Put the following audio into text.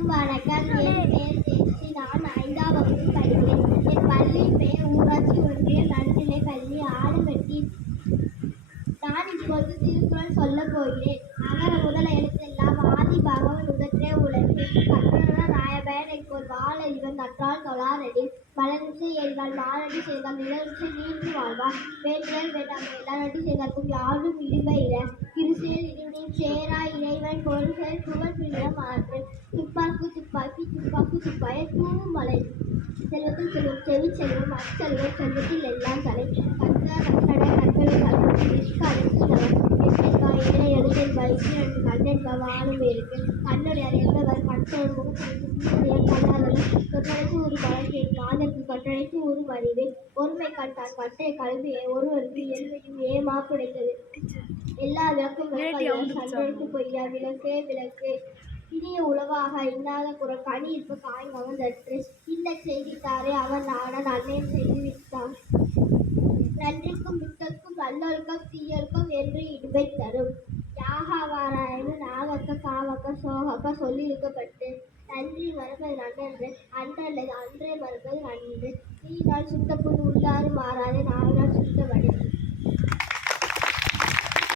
அனைவருக்கும் வணக்கம். என் பெயர் ஜெயஸ்ரீ. நான் 5ஆம் வகுப்பு படிக்கிறேன். என் பள்ளியின் பெயர் ஊராட்சி ஒன்றிய நடுநிலைப் பள்ளி ஆடுமெட்டி. நான் இப்பொழுது திருக்குறள் சொல்லப் போகிறேன். அகர முதல எழுத்தெல்லாம் ஆதி பகவன் முதற்றே உலகு. கற்றன நாயபயன் என்கோர் வாளறிவன் நற்றால் தொழாரெனின் மலரிசை எய்தால் மாரடி செய்தால் நிலரிசை நீர்ந்து வாழ்வார். வேண்டுதல் வேண்டாமை எல்லாரடி செய்தார்க்கும் யாரும் இடும்பையில கிருசேல் இடுநீர் சேரா இறைவன் பொருள்கள் புகழ் பின்னிடம் ஆற்று. துப்பாக்கு துப்பாக்கி துப்பாக்கு துப்பாய தூவும் மலை. செல்வத்தில் செல்வம் செவி செல்வம் அச்செல்வம் செல்வத்தில் எல்லாம் தலை. கற்க கற்றட கற்பவை கற்பனை நிற்க அடக்கினவர் எட்டென்பாய் ஏழை எழுதென்பாய் இரண்டு கண்ணென்பா வாழும் இருக்கு. கண்ணுடைய அறிந்தவர் கற்றவர் முகத்துடைய கல்லாதவர் தொற்றடைத்து ஒரு பழகிய மாதற்கு கற்றடைத்து ஒரு அறிவே. ஒருமை கண்டான் கற்றை கல்வியை ஒருவருக்கு எருமையும் ஏமா கிடைத்தது. எல்லா விளக்கும் சன்றெடுத்து பொய்யா விளக்கே விளக்கு. இனிய உளவாக இன்னாத குரல் கனி இருப்ப காய் கவர்ந்தற்று. இந்த செய்தித்தாரே அவன் நாடன் அன்னையும் செய்து விட்டான். நன்றிக்கும் மிக்கற்கும் நல்லொழுக்கம் தீயொழுக்கம் என்று இடும்பை தரும். யாகாவாராயினு நாகக்க காவக்க சோகக்க சொல்லியிருக்கப்பட்டு நன்றி மறப்பது நன்றன்று அன்றல்லது அன்றே மறப்பது நன்று. நீ நாள் சுட்ட புண் உள்ளாறு மாறாதே நாள் சுட்ட வடு.